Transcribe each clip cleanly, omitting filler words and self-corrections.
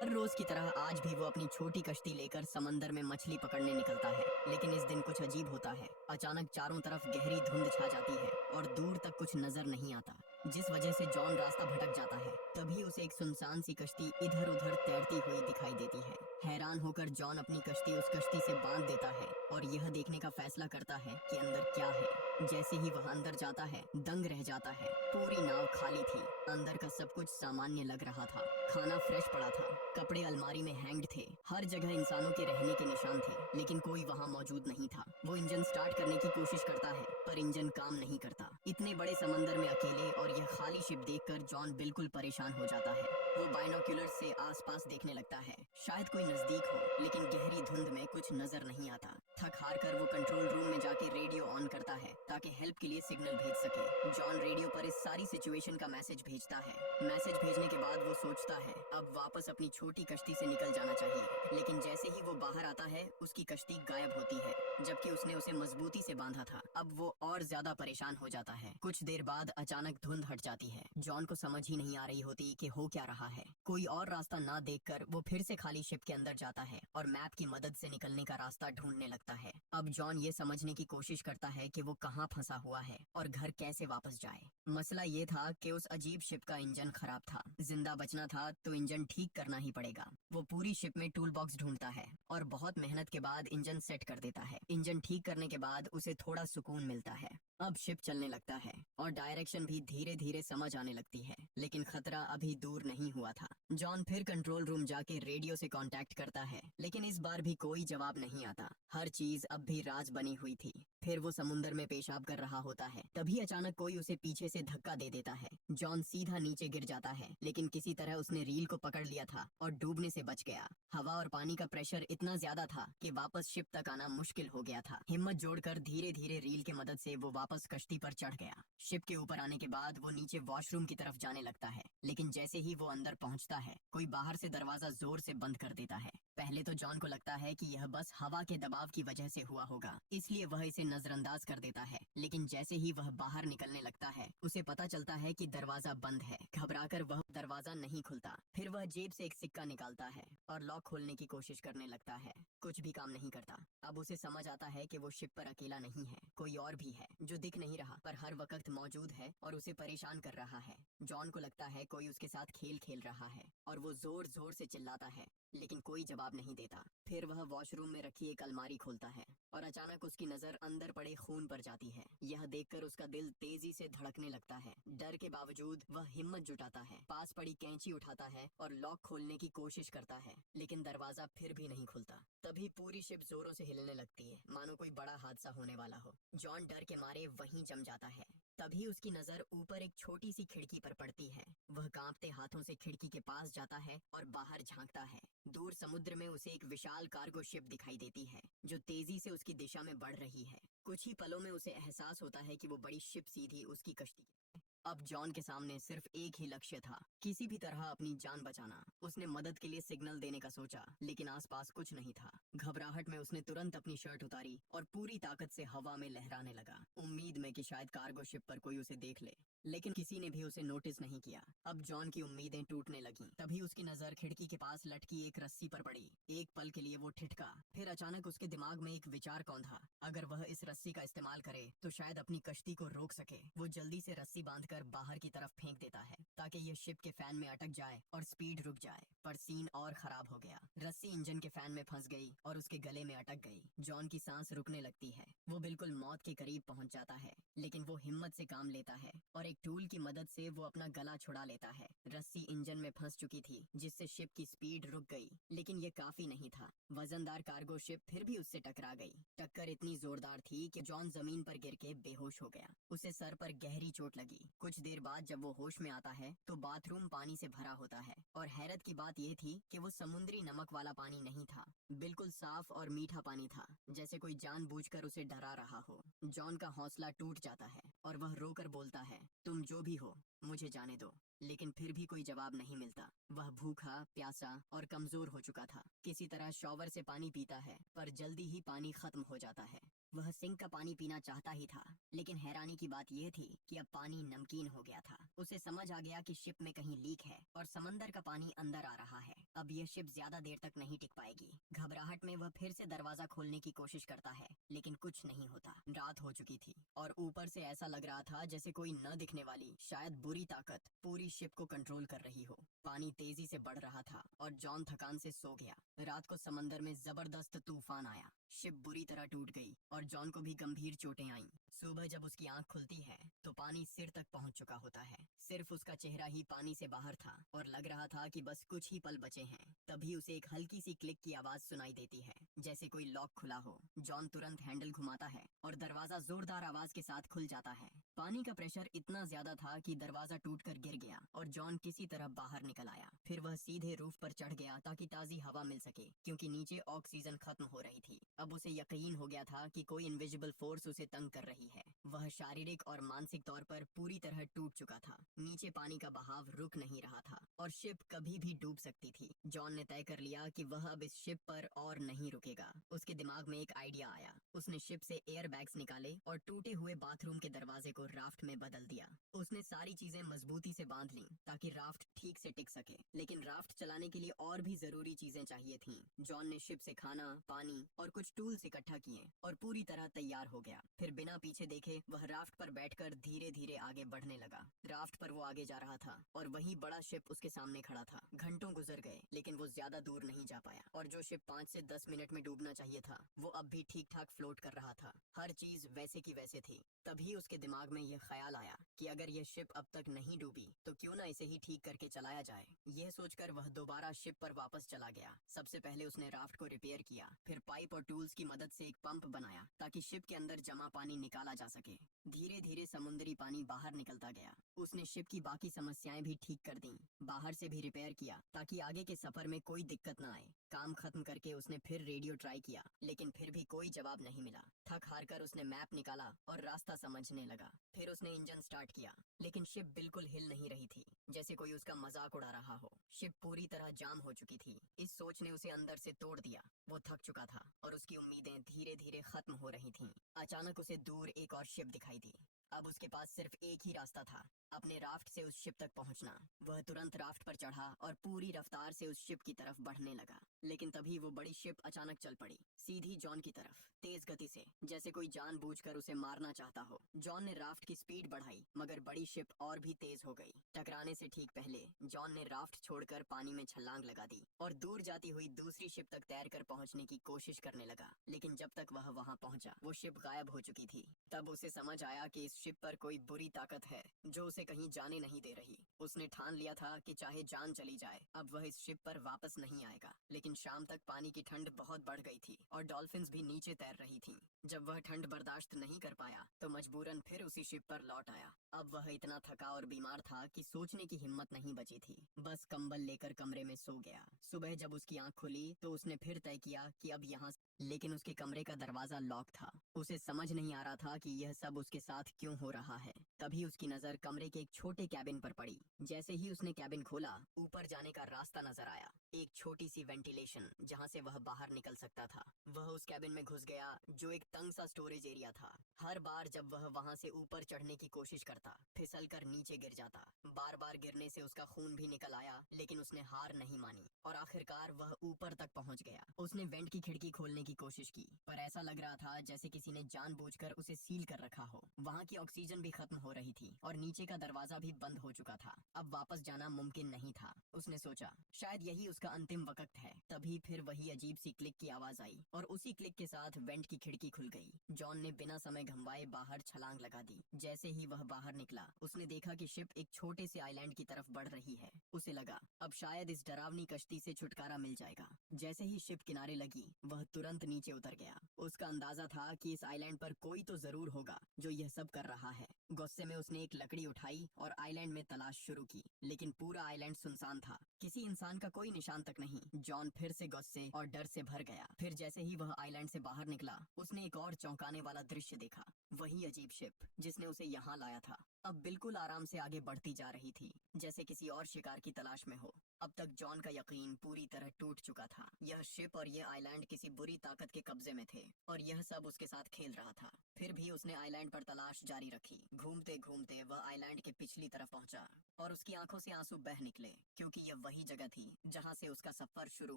हर रोज की तरह आज भी वो अपनी छोटी कश्ती लेकर समंदर में मछली पकड़ने निकलता है। लेकिन इस दिन कुछ अजीब होता है। अचानक चारों तरफ गहरी धुंध छा जाती है और दूर तक कुछ नजर नहीं आता, जिस वजह से जॉन रास्ता भटक जाता है। तभी उसे एक सुनसान सी कश्ती इधर उधर तैरती हुई दिखाई देती है। हैरान होकर जॉन अपनी कश्ती उस कश्ती से बांध देता है और यह देखने का फैसला करता है कि अंदर क्या है। जैसे ही वह अंदर जाता है, दंग रह जाता है। पूरी नाव खाली थी। अंदर का सब कुछ सामान्य लग रहा था। खाना फ्रेश पड़ा था, कपड़े अलमारी में हैंग्ड थे, हर जगह इंसानों के रहने के निशान थे, लेकिन कोई वहाँ मौजूद नहीं था। वो इंजन स्टार्ट करने की कोशिश करता है, पर इंजन काम नहीं करता। इतने बड़े समंदर में अकेले और यह खाली शिप देखकर जॉन बिल्कुल परेशान हो जाता है। वो बाइनोक्यूलर से आसपास देखने लगता है, शायद कोई नजदीक हो, लेकिन गहरी धुंध में कुछ नजर नहीं आता। थक हार कर वो कंट्रोल रूम में जाके रेडियो ऑन करता है ताकि हेल्प के लिए सिग्नल भेज सके। जॉन रेडियो पर इस सारी सिचुएशन का मैसेज भेजता है। मैसेज भेजने के बाद वो सोचता है अब वापस अपनी छोटी कश्ती से निकल जाना चाहिए, लेकिन जैसे ही वो बाहर आता है उसकी कश्ती गायब होती है, जबकि उसने उसे मजबूती से बांधा था। अब वो और ज्यादा परेशान हो जाता है। कुछ देर बाद अचानक धुंध हट जाती है। जॉन को समझ ही नहीं आ रही होती कि हो क्या रहा है। कोई और रास्ता ना देखकर वो फिर से खाली शिप के अंदर जाता है और मैप की मदद से निकलने का रास्ता ढूंढने लगता है। अब जॉन ये समझने की कोशिश करता है कि वो कहाँ फंसा हुआ है और घर कैसे वापस जाए। मसला ये था कि उस अजीब शिप का इंजन खराब था। जिंदा बचना था तो इंजन ठीक करना ही पड़ेगा। वो पूरी शिप में टूल बॉक्स ढूंढता है और बहुत मेहनत के बाद इंजन सेट कर देता है। इंजन ठीक करने के बाद उसे थोड़ा सुकून मिलता है। अब शिप चलने लगता है और डायरेक्शन भी धीरे धीरे समझ आने लगती है, लेकिन खतरा अभी दूर नहीं हुआ था। जॉन फिर कंट्रोल रूम जाके रेडियो से कांटेक्ट करता है, लेकिन इस बार भी कोई जवाब नहीं आता। हर चीज अब भी राज बनी हुई थी। फिर वो समुंदर में पेशाब कर रहा होता है, तभी अचानक कोई उसे पीछे से धक्का दे देता है। जॉन सीधा नीचे गिर जाता है, लेकिन किसी तरह उसने रील को पकड़ लिया था और डूबने से बच गया। हवा और पानी का प्रेशर इतना ज्यादा था कि वापस शिप तक आना मुश्किल हो गया था। हिम्मत जोड़कर धीरे धीरे रील की मदद से वो वापस कश्ती पर चढ़ गया। शिप के ऊपर आने के बाद वो नीचे वॉशरूम की तरफ जाने लगता है, लेकिन जैसे ही वो अंदर पहुंचता है, कोई बाहर से दरवाजा जोर से बंद कर देता है। पहले तो जॉन को लगता है कि यह बस हवा के दबाव की वजह से हुआ होगा, इसलिए वह इसे नजरअंदाज कर देता है। लेकिन जैसे ही वह बाहर निकलने लगता है, उसे पता चलता है कि दरवाजा बंद है। घबराकर वह दरवाजा नहीं खुलता। फिर वह जेब से एक सिक्का निकालता है और लॉक खोलने की कोशिश करने लगता है। कुछ भी काम नहीं करता। अब उसे समझ आता है कि वो शिप पर अकेला नहीं है, कोई और भी है जो दिख नहीं रहा पर हर वक्त मौजूद है और उसे परेशान कर रहा है। जॉन को लगता है कोई उसके साथ खेल खेल रहा है और वो जोर जोर से चिल्लाता है, लेकिन कोई जवाब नहीं देता। फिर वह वॉशरूम में रखी एक अलमारी खोलता है और अचानक उसकी नजर अंदर पड़े खून पर जाती है। यह देखकर उसका दिल तेजी से धड़कने लगता है। डर के बावजूद वह हिम्मत जुटाता है, पास पड़ी कैंची उठाता है और लॉक खोलने की कोशिश करता है, लेकिन दरवाजा फिर भी नहीं खुलता। तभी पूरी शिप जोरों से हिलने लगती है, मानो कोई बड़ा हादसा होने वाला हो। जॉन डर के मारे वहीं जम जाता है। तभी उसकी नजर ऊपर एक छोटी सी खिड़की पर पड़ती है। वह कांपते हाथों से खिड़की के पास जाता है और बाहर झांकता है। दूर समुद्र में उसे एक विशाल कार्गो शिप दिखाई देती है, जो तेजी से उसकी दिशा में बढ़ रही है। कुछ ही पलों में उसे एहसास होता है कि वो बड़ी शिप सीधी उसकी कश्ती की। अब जॉन के सामने सिर्फ एक ही लक्ष्य था, किसी भी तरह अपनी जान बचाना। उसने मदद के लिए सिग्नल देने का सोचा, लेकिन आसपास कुछ नहीं था। घबराहट में उसने तुरंत अपनी शर्ट उतारी और पूरी ताकत से हवा में लहराने लगा, उम्मीद में कि शायद कार्गो शिप पर कोई उसे देख ले। लेकिन किसी ने भी उसे नोटिस नहीं किया। अब जॉन की उम्मीदें टूटने लगीं। तभी उसकी नजर खिड़की के पास लटकी एक रस्सी पर पड़ी। एक पल के लिए वो ठिठका, फिर अचानक उसके दिमाग में एक विचार कौंधा। अगर वह इस रस्सी का इस्तेमाल करे तो शायद अपनी कश्ती को रोक सके। वो जल्दी से रस्सी बांधकर बाहर की तरफ फेंक देता है ताकि यह शिप के फैन में अटक जाए और स्पीड रुक जाए। पर सीन और खराब हो गया। रस्सी इंजन के फैन में फंस गई और उसके गले में अटक गई। जॉन की सांस रुकने लगती है। वो बिल्कुल मौत के करीब पहुंच जाता है, लेकिन वो हिम्मत से काम लेता है और एक टूल की मदद से वो अपना गला छुड़ा लेता है। रस्सी इंजन में फंस चुकी थी, जिससे शिप की स्पीड रुक गई, लेकिन ये काफी नहीं था। वजनदार कार्गो शिप फिर भी उससे टकरा गई। टक्कर इतनी जोरदार थी कि जॉन जमीन पर गिर के बेहोश हो गया। उसे सर पर गहरी चोट लगी। कुछ देर बाद जब वो होश में आता है तो बाथरूम पानी से भरा होता है, और हैरत की बात ये थी कि वो समुद्री नमक वाला पानी नहीं था, बिल्कुल साफ और मीठा पानी था, जैसे कोई जानबूझकर उसे डरा रहा हो। जॉन का हौसला टूट जाता है और वह रोकर बोलता है, तुम जो भी हो मुझे जाने दो। लेकिन फिर भी कोई जवाब नहीं मिलता। वह भूखा, प्यासा और कमजोर हो चुका था। किसी तरह शॉवर से पानी पीता है, पर जल्दी ही पानी खत्म हो जाता है। वह सिंक का पानी पीना चाहता ही था, लेकिन हैरानी की बात यह थी कि अब पानी नमकीन हो गया था। उसे समझ आ गया कि शिप में कहीं लीक है और समंदर का पानी अंदर आ रहा है। अब यह शिप ज्यादा देर तक नहीं टिक पाएगी। घबराहट में वह फिर से दरवाजा खोलने की कोशिश करता है, लेकिन कुछ नहीं होता। रात हो चुकी थी और ऊपर से ऐसा लग रहा था जैसे कोई न दिखने वाली शायद बुरी ताकत पूरी शिप को कंट्रोल कर रही हो। पानी तेजी से बढ़ रहा था और जॉन थकान से सो गया। रात को समंदर में जबरदस्त तूफान आया। शिप बुरी तरह टूट गई और जॉन को भी गंभीर चोटें आईं। सुबह जब उसकी आंख खुलती है तो पानी सिर तक पहुंच चुका होता है। सिर्फ उसका चेहरा ही पानी से बाहर था और लग रहा था कि बस कुछ ही पल बचे हैं। तभी उसे एक हल्की सी क्लिक की आवाज सुनाई देती है, जैसे कोई लॉक खुला हो। जॉन तुरंत हैंडल घुमाता है और दरवाजा जोरदार आवाज के साथ खुल जाता है। पानी का प्रेशर इतना ज्यादा था कि दरवाजा टूटकर गिर गया और जॉन किसी तरह बाहर निकल आया। फिर वह सीधे रूफ पर चढ़ गया ताकि ताजी हवा मिल सके, क्योंकि नीचे ऑक्सीजन खत्म हो रही थी। अब उसे यकीन हो गया था कि कोई इनविजिबल फोर्स उसे तंग कर रही है। वह शारीरिक और मानसिक तौर पर पूरी तरह टूट चुका था। नीचे पानी का बहाव रुक नहीं रहा था और शिप कभी भी डूब सकती थी। जॉन ने तय कर लिया कि वह अब इस शिप पर और नहीं रुकेगा। उसके दिमाग में एक आइडिया आया। उसने शिप से एयर बैग्स निकाले और टूटे हुए बाथरूम के दरवाजे को राफ्ट में बदल दिया। उसने सारी चीजें मजबूती से बांध ली ताकि राफ्ट ठीक से टिक सके, लेकिन राफ्ट चलाने के लिए और भी जरूरी चीजें चाहिए थीं। जॉन ने शिप से खाना, पानी और कुछ टूल्स इकट्ठा किए और पूरी तरह तैयार हो गया। फिर बिना पीछे देखे वह राफ्ट पर बैठकर धीरे धीरे आगे बढ़ने लगा। राफ्ट पर वो आगे जा रहा था और वही बड़ा शिप उसके सामने खड़ा था। घंटों गुजर गए लेकिन वो ज्यादा दूर नहीं जा पाया और जो शिप 5 से 10 मिनट में डूबना चाहिए था वो अब भी ठीक ठाक फ्लोट कर रहा था। हर चीज वैसे की वैसे थी। तभी उसके दिमाग में यह ख्याल आया कि अगर यह शिप अब तक नहीं डूबी तो क्यों ना इसे ही ठीक करके चलाया जाए। यह सोचकर वह दोबारा शिप पर वापस चला गया। सबसे पहले उसने राफ्ट को रिपेयर किया, फिर पाइप और टूल्स की मदद से एक पंप बनाया ताकि शिप के अंदर जमा पानी निकाला जा सके। धीरे धीरे समुद्री पानी बाहर निकलता गया। उसने शिप की बाकी समस्याएं भी ठीक कर दी, बाहर से भी रिपेयर किया ताकि आगे के सफर में कोई दिक्कत न आए। काम खत्म करके उसने फिर रेडियो ट्राई किया, लेकिन फिर भी कोई जवाब नहीं मिला। थक हार कर उसने मैप निकाला और रास्ता समझने लगा। फिर उसने इंजन स्टार्ट किया, लेकिन शिप बिल्कुल हिल नहीं रही थी, जैसे कोई उसका मजाक उड़ा रहा हो। शिप पूरी तरह जाम हो चुकी थी। इस सोच ने उसे अंदर से तोड़ दिया। वो थक चुका था और उसकी उम्मीदें धीरे धीरे खत्म हो रही थीं। अचानक उसे दूर एक और शिप दिखाई दी। अब उसके पास सिर्फ एक ही रास्ता था, अपने राफ्ट से उस शिप तक पहुंचना। वह तुरंत राफ्ट पर चढ़ा और पूरी रफ्तार से उस शिप की तरफ बढ़ने लगा। लेकिन तभी वो बड़ी शिप अचानक चल पड़ी, सीधी जॉन की तरफ, तेज गति से, जैसे कोई जानबूझकर उसे मारना चाहता हो। जॉन ने राफ्ट की स्पीड बढ़ाई, मगर बड़ी शिप और भी तेज हो गई। टकराने से ठीक पहले जॉन ने राफ्ट छोड़कर पानी में छलांग लगा दी और दूर जाती हुई दूसरी शिप तक तैरकर पहुंचने की कोशिश करने लगा। लेकिन जब तक वह वहां पहुंचा, वो शिप गायब हो चुकी थी। तब उसे समझ आया कि इस शिप पर कोई बुरी ताकत है जो उसे कहीं जाने नहीं दे रही। उसने ठान लिया था कि चाहे जान चली जाए, अब वह इस शिप पर वापस नहीं आएगा। लेकिन शाम तक पानी की ठंड बहुत बढ़ गई थी और डॉल्फिन्स भी नीचे तैर रही थीं। जब वह ठंड बर्दाश्त नहीं कर पाया तो मजबूरन फिर उसी शिप पर लौट आया। अब वह इतना थका और बीमार था कि सोचने की हिम्मत नहीं बची थी। बस कंबल लेकर कमरे में सो गया। सुबह जब उसकी आंख खुली तो उसने फिर तय किया कि अब यहाँ, लेकिन उसके कमरे का दरवाजा लॉक था। उसे समझ नहीं आ रहा था कि यह सब उसके साथ क्यों हो रहा है। तभी उसकी नजर कमरे के एक छोटे कैबिन पर पड़ी। जैसे ही उसने कैबिन खोला, ऊपर जाने का रास्ता नजर आया, एक छोटी सी वेंटिलेशन जहां से वह बाहर निकल सकता था। वह उस कैबिन में घुस गया, जो एक तंग सा स्टोरेज एरिया था। हर बार जब वह वहां से ऊपर चढ़ने की कोशिश करता, फिसल कर नीचे गिर जाता। बार बार गिरने से उसका खून भी निकल आया, लेकिन उसने हार नहीं मानी और आखिरकार वह ऊपर तक पहुंच गया। उसने वेंट की खिड़की खोलने की कोशिश की, पर ऐसा लग रहा था जैसे किसी ने जानबूझकर उसे सील कर रखा हो। वहां की ऑक्सीजन भी खत्म हो रही थी और नीचे का दरवाजा भी बंद हो चुका था। अब वापस जाना मुमकिन नहीं था। उसने सोचा शायद यही उसका अंतिम वक्त है। तभी फिर वही अजीब सी क्लिक की आवाज आई और उसी क्लिक के साथ वेंट की खिड़की खुल गई। जॉन ने बिना समय गंवाए बाहर छलांग लगा दी। जैसे ही वह बाहर निकला, उसने देखा कि शिप एक छोटे से आइलैंड की तरफ बढ़ रही है। उसे लगा अब शायद इस डरावनी कश्ती से छुटकारा मिल जाएगा। जैसे ही शिप किनारे लगी, वह तुरंत नीचे उतर गया। उसका अंदाजा था कि इस आइलैंड पर कोई तो जरूर होगा जो यह सब कर रहा है। गुस्से में उसने एक लकड़ी उठाई और आइलैंड में तलाश शुरू की, लेकिन पूरा आइलैंड सुनसान था। किसी इंसान का कोई निशान तक नहीं। जॉन फिर से गुस्से और डर से भर गया। फिर जैसे ही वह आइलैंड से बाहर निकला, उसने एक और चौंकाने वाला दृश्य देखा। वही अजीब शिप जिसने उसे यहाँ लाया था, अब बिल्कुल आराम से आगे बढ़ती जा रही थी, जैसे किसी और शिकार की तलाश में हो। अब तक जॉन का यकीन पूरी तरह टूट चुका था। यह शिप और यह आइलैंड किसी बुरी ताकत के कब्जे में थे और यह सब उसके साथ खेल रहा था। फिर भी उसने आइलैंड पर तलाश जारी रखी। घूमते घूमते वह आइलैंड के पिछली तरफ पहुंचा। और उसकी आंखों से आंसू बह निकले, क्योंकि यह वही जगह थी जहां से उसका सफर शुरू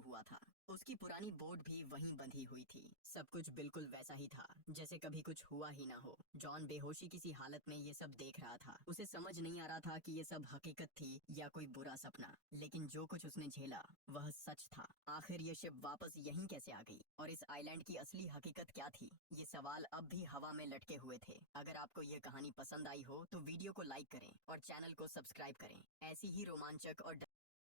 हुआ था। उसकी पुरानी बोट भी वहीं बंधी हुई थी। सब कुछ बिल्कुल वैसा ही था जैसे कभी कुछ हुआ ही ना हो। जॉन बेहोशी किसी हालत में ये सब देख रहा था। उसे समझ नहीं आ रहा था कि ये सब हकीकत थी या कोई बुरा सपना, लेकिन जो कुछ उसने झेला वह सच था। आखिर ये शिप वापस यहीं कैसे आ गई, और इस आइलैंड की असली हकीकत क्या थी? ये सवाल अब भी हवा में लटके हुए थे। अगर आपको ये कहानी पसंद आई हो तो वीडियो को लाइक करें और चैनल को सब्सक्राइब करें। ऐसी ही रोमांचक और